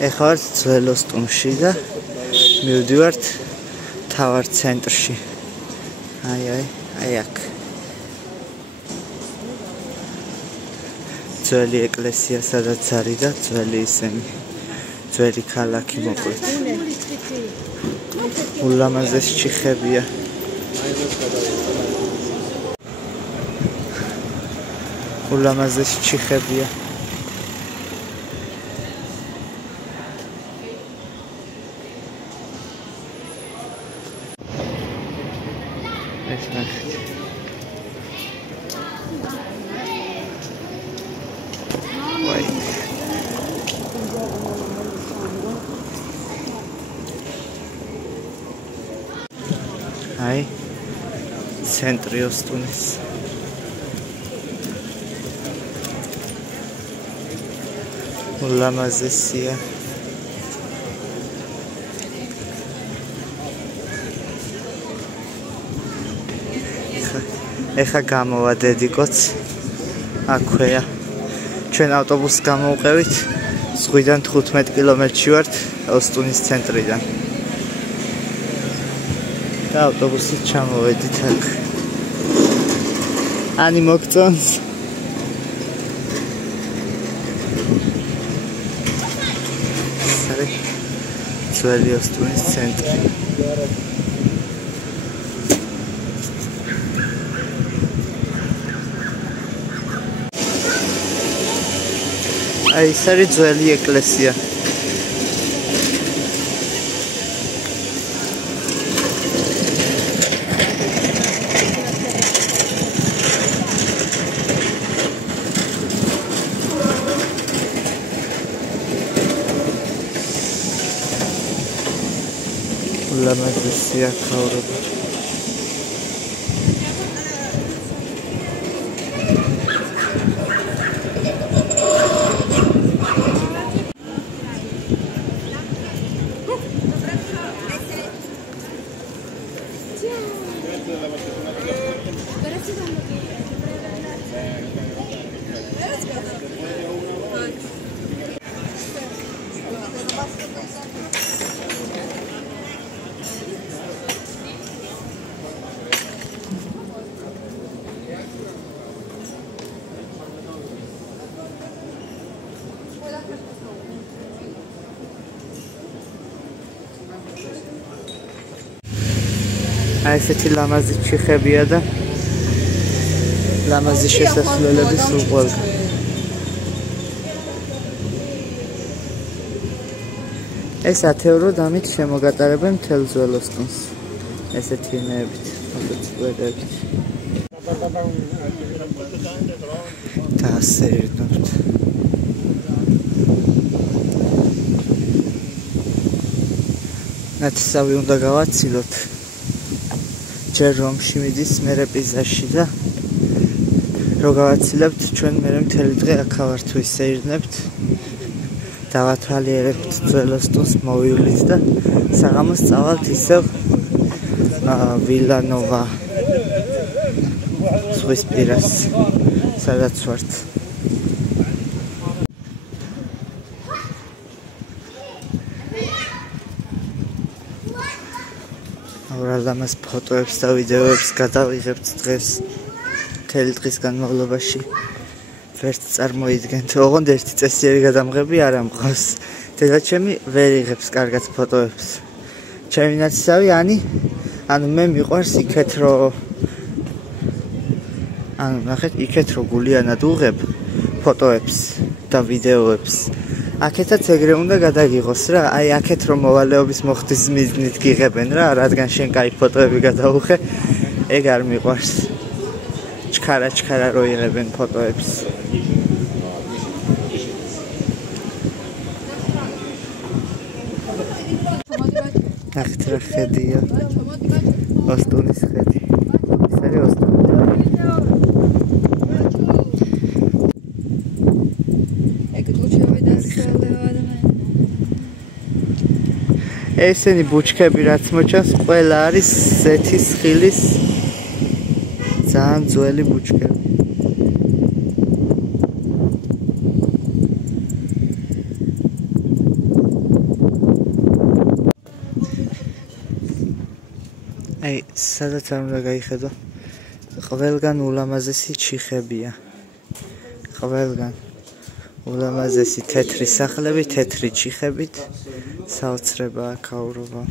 ეხლა ვართ ძველ ოსტუმში და მივდივართ თავარ ცენტრში. აი აქ. ძველი ეკლესია სადაც არის და ძველი ისენი. ძველი ქალაქი მოკლედ. ულამაზესი ჩიხებია. ულამაზესი ჩიხებია. ეს ნახეთ. ვაი. აი ცენტრი ოსტუნის. ულამაზესია. ეხა გამოვადედიკოც აქვეა. ჩვენ ავტობუსს გამოვყევით. ზღვიდან 15 კილომეტრში ვართ ოსტუნის ცენტრიდან. და ავტობუსით ჩამოვედით აქ. ანი მოგწონს. ძველი ოსტუნის ცენტრი. აი ეს არის ძველი ეკლესია. ულამაზესია ცხოვრება. აი ესეთი ლამაზი ჩიხებია და ლამაზი შესასვლელები სულ ყველგან. ეს 10 евро დამით შემოგატარებენ მთელ ძველ ოსტუნს. ესეთი ინეებით, მოტოციკლებით. და ასე ერთად. ნათესავი უნდა გავაცილოთ. ჯერ რომში მიდის მერე პიზაში და რო გავაცილებთ ჩვენ მერე მთელი დღე აქა ვართ ვისეირნებთ. დავათვალიერებთ ძველ ოსტუნს მოვივლით და საღამოს წავალთ ისევ ვილანოვა ზღვისპირას სადაც ვართ. ლამაზ ფოტოებს და ვიდეოებს გადავიღებთ დღეს მთელი დღის განმავლობაში. ვერც წარმოიდგენთ, ოღონდ ერთი წესიერი გადამღები არ ამყავს. დედაჩემი ვერ იღებს კარგად ფოტოებს. ჩემი ნაცისავი ანუ მე მიყვარს იქეთ რომ ნახეთ იქეთ რომ გულიანად უღებ ფოტოებს და ვიდეოებს. აქეთაც ეგრე უნდა გადაგიღოს რა. აი აქეთ რომ მოვალეობის მოხდის მიზნით გიღებენ რა, რადგან შენ კაი ფოტოები გადაუხე, ეგ არ მიყვარს. ჩქარა რო იღებენ ფოტოებს. ნახეთ რა ხედია. ოსტუნის ხედი. ეს არის ოსტუნი. ესენი ბუჩქები რაც მოჩანს, ყველა არის ზეთის ხილის ძალიან ძველი ბუჩქები. აი, სადაც არ უნდა გაიხედო. ყველგან ულამაზესი ჩიხებია. ყველგან ულამაზესი თეთრი სახლები, თეთრი ჩიხებით. საოცრებაა ქაურობა.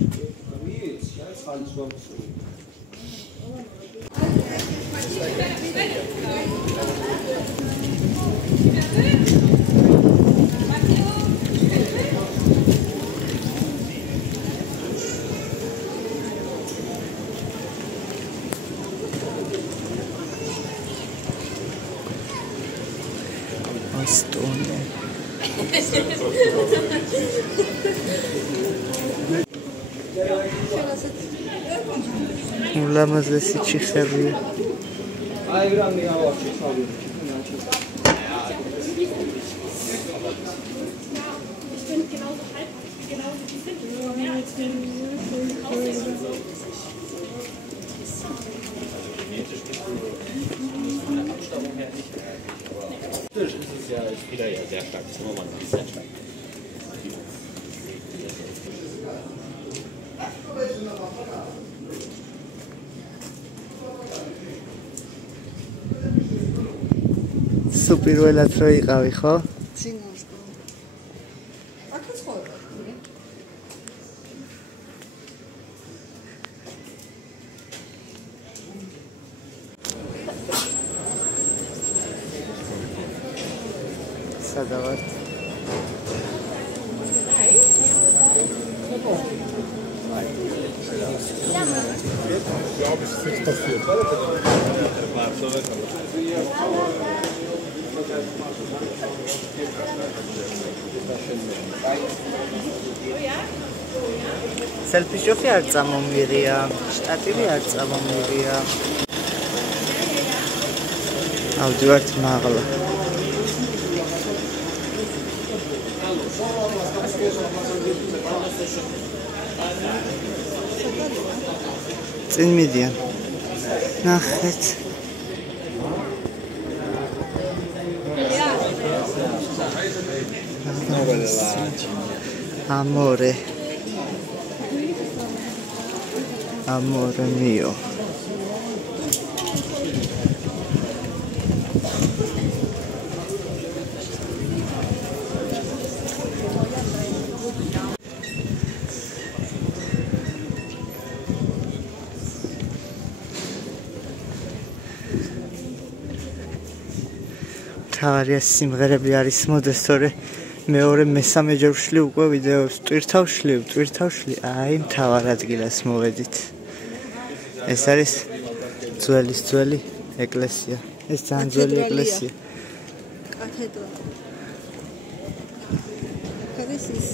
Astone. ულამაზესი ჩიხებია. Ist es ja wieder sehr stark. Zimmermann ist sehr stark. Superველად რო იყავი, ხო? ცინოსკო. აქაც ხო? სადავართ? glaube, es ist nichts passiert. Selfie-შოფი არ წამომიღია, შტატივი არ წამომიღია. ავდივართ მაღლა. წინ მიდიან. ნახეთ. Amore. Amore mio. თავარია სიმღერები არის მოდეს, თორე მეორე მესამე ჯერ ვშლი უკვე ვიდეოს ტვირთავშლი, აი მთავარ ადგილას მოვედით. ეს არის ძველი ეკლესია. ეს ძალიან ძველი ეკლესია. კათედრა. კადესის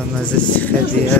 ლამაზესი ხედია.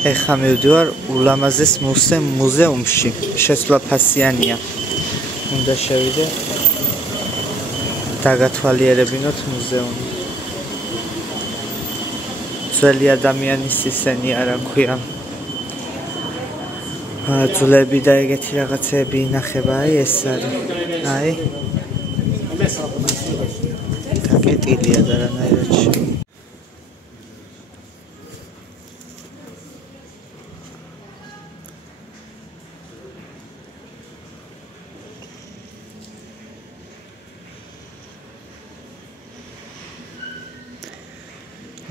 ეხლა მივდივარ ულამაზეს მუზეუმში. შესვლა ფასიანია. უნდა შევიდე დაგათვალიერებინოთ მუზეუმი. ძველი ადამიანის სისენი არა ქვია. ძვლები და ეგეთი რაღაცები ინახება, აი ეს არის. აი. დაკეტილია და რანაირად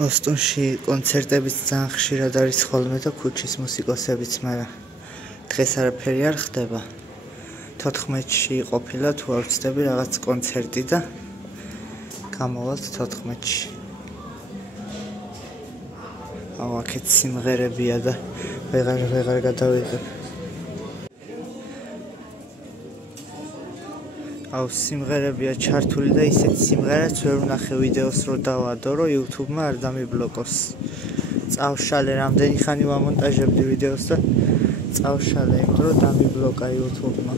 ოსტონში კონცერტებიც ძალიან ხშირად არის ხოლმე და ქუჩის მუსიკოსებიც, მაგრამ დღეს არაფერი არ ხდება. 14-ში ყოფილა თუ არ ვცდები რაღაც კონცერტი და გამოვალთ 14-ში. აუ აქეთ სიმღერებია და ვეღარ გადავიღებ. აუ სიმღერებია ჩართული და ისეთ სიმღერაც ვერ ვნახე ვიდეოს რო დავადო, რომ YouTube-მა არ დამიბლოკოს. წავშალე რამდენი ხანი ვამონტაჟებდი ვიდეოს და წავშალე, იმიტომ რომ დამიბლოკა YouTube-მა.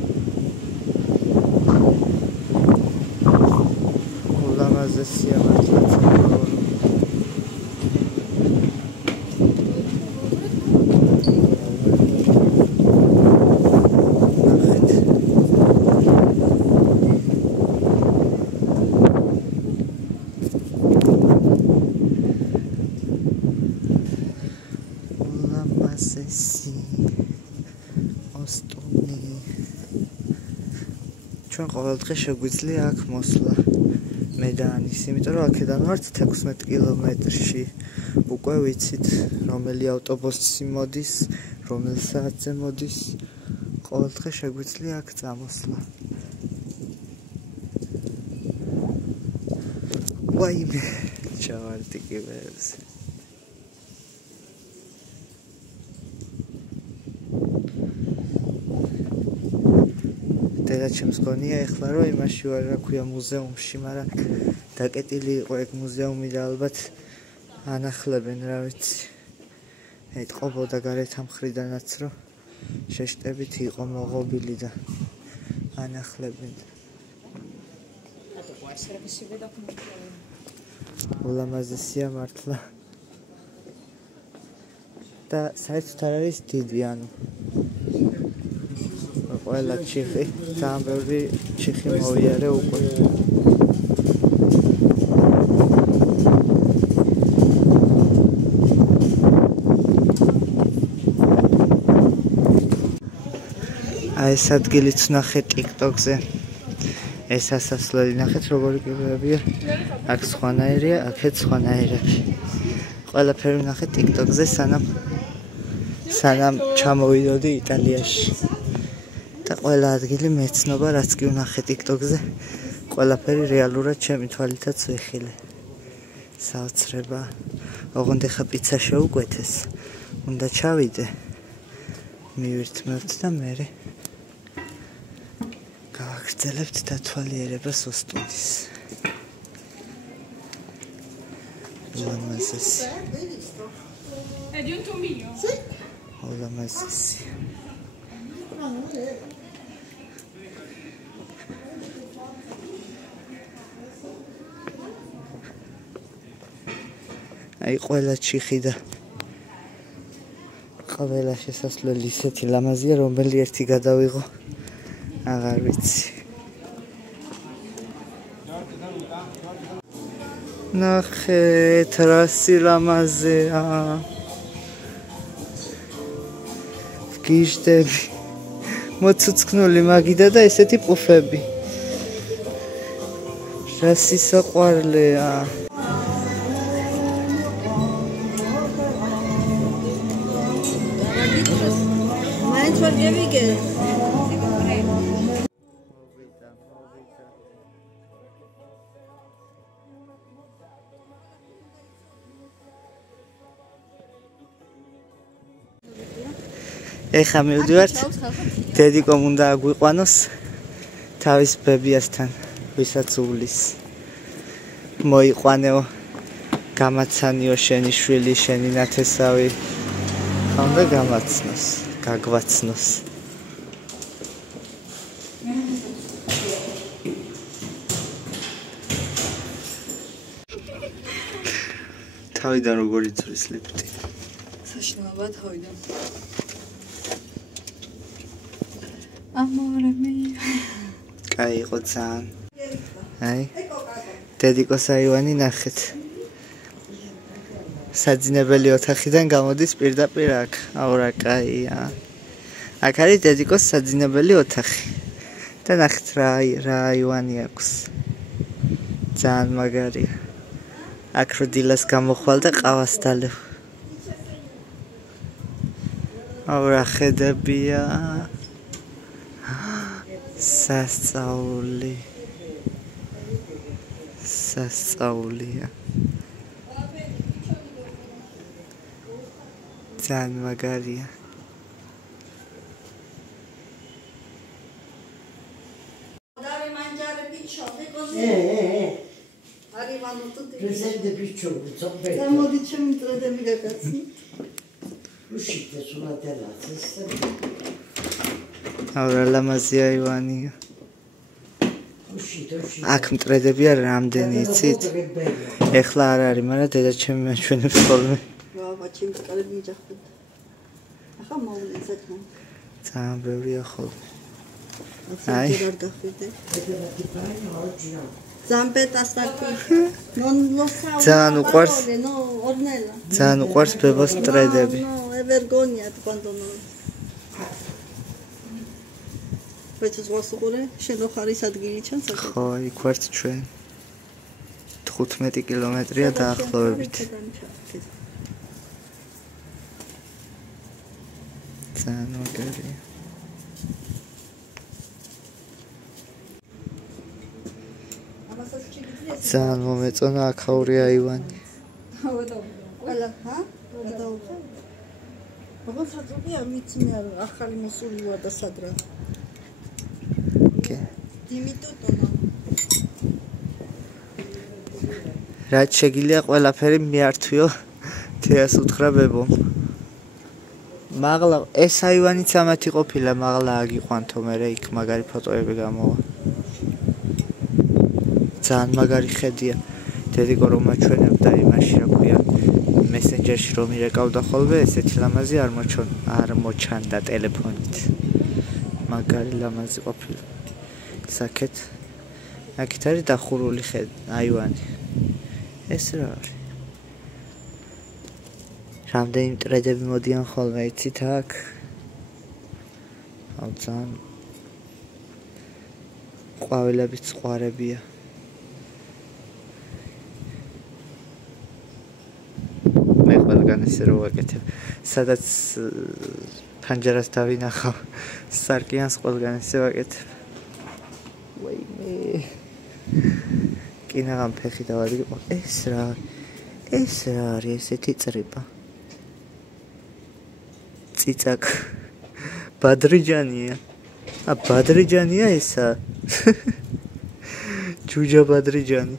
ულამაზესია მართლა. ჩვენ ყოველდღე შეგვიძლია აქ მოსვლა. მე და ანის, იმიტომ რომ აქედან ვართ 16 კილომეტრში. უკვე ვიცით რომელი ავტობუსი მოდის, რომელ საათზე მოდის. ყოველდღე შეგვიძლია აქ წამოსვლა. ვაიმე, ჩავარდი კიბეებზე. და ჩემს გონია ეხლა რომ იმაში ვარ, რა ქვია, მუზეუმში, მაგრამ დაკეტილი იყო ეგ მუზეუმი და ალბათ ანახლებენ, რა ვიცი. ეთყობოდა გარეთ ამ მხრიდანაც, რომ შეშტებით იყო მოღობილი და ანახლებენ. ულამაზესია მართლა. და საერთოდ არ არის დიდი, ანუ ყველა ჩიხი, ძალიან ბევრი ჩიხი მოვიარე უკვე. აი ეს ადგილიც ვნახე TikTok-ზე. ეს ასასვლელი ნახეთ როგორი კიბეებია. აქ სხვანაირია, აქეთ სხვანაირები. ყველაფერი ვნახე TikTok-ზე სანამ ჩამოვიდოდი იტალიაში. და ყველა ადგილი მეცნობა, რაც კი ვნახე TikTok-ზე, ყველაფერი რეალურად ჩემი თვალითაც ვიხილე. საოცრება. ოღონდ ახლა პიცა შევუკვეთეს. უნდა ჩავიდე. მივირთმევთ და მერე გავაგრძელებთ დათვალიერებას ოსტუნის. ულამაზესი. ულამაზესი. აი ყველა ჩიხი და ყველა შესასვლელი ისეთი ლამაზია, რომელი ერთი გადავიღო აღარ ვიცი. ნახეთ რა სილამაზეა. გიჟდები მოცუცქნული მაგიდა და ესეთი პუფები. რა სისაყვარლეა. ეხლა მივდივართ, დედიკომ უნდა აგვიყვანოს თავის ბებიასთან, ვისაც უვლის. მოიყვანეო, გამაცანიო შენი შვილი, შენი ნათესავი. უნდა გამაცნოს, გაგვაცნოს. თავიდან როგორ იწვის ლიფტი? საშინელება თავიდან. Amore mio. კაი იყო ძალიან. აი. დედიკოს აივანი ნახეთ. საძინებელი ოთახიდან გამოდის პირდაპირ აქ. აუ რა კაია. აქ არის დედიკოს საძინებელი ოთახი. და ნახეთ რა აივანი აქვს. ძალიან მაგარია. აქ რო დილას გამოხვალ და ყავას დალევ. აუ რა ხედებია. სასწაულია. ძალიან მაგარია. Dare mangiare piccione così. Arrivano tutti. Presente piccioni, zoppetto. Siamo di centro dei ragazzi. Uscite sulla terrazza. აუ რა ლამაზი აივანია. Uscite. აქ მტრედებია რამდენი იცით? ეხლა არ არის, მაგრამ დედა ჩემი მაჩვენებს ხოლმე. Baba, ჩემს კარები იჯახეთ. ახლა მოვლენსეთ მო. ძალიან ბევრია ხოლმე. აი, არ გახვიდე. Vedete fare oggi no. Zampetta sta qui. Non lo sa. Ძალიან უყვარს. No, Ornella. ძალიან უყვარს ბებოს მტრედები. No, è vergogna quando non. Բայց უყურს შენ რო ხარ ის ადგილი ჩანს აქ. ხო, იქ ვართ ჩვენ. 15 კილომეტრია დაახლოებით. ძალიან მაგარია. ძალიან მომეწონა აქაური აივანი. ყველა, ჰა? გადაუხე. როგორ საძობია მიცმე არ ახალი მოსული ვარ და სადრა. დიმიტუტონა. რაც შეგიძლია ყველაფერი მიართვიო 109 ბებომ. მაღლა ეს აივანიც ამათი ყოფილა, მაღლა აგიყვანთო მე იქ მაგარი ფოტოები გამოვა. ძალიან მაგარი ხედია. დედიკო რომ მაჩვენებდა იმაში რა ქვია მესენჯერში რომ ირეკავდა ხოლმე ესეთი ლამაზი არ მოჩანდა ტელეფონით. მაგარი ლამაზი ყოფილა. საკეთ აქეთ არის დახურული აივანი. ეს რა არის? რამდენი მტრედები მოდიან ხოლმე იცით აქ? აუ ძალიან ყვავილებიც ყვარებია. მე ყველგან ესე რო ვაკეთებ. სადაც ფანჯარას დავინახავ, სარკიანს ყველგან ესე ვაკეთებ. კინაღამ ფეხი დავადგა. ეს რა არის ესეთი წრიბა? ციცაკ ბადრიჯანია. ბადრიჯანია ესა. ჯუჯა ბადრიჯანი.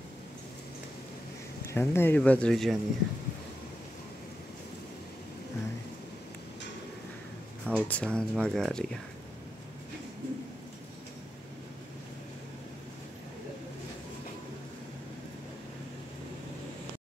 რანაირი ბადრიჯანია? აუ ძალიან მაგარია.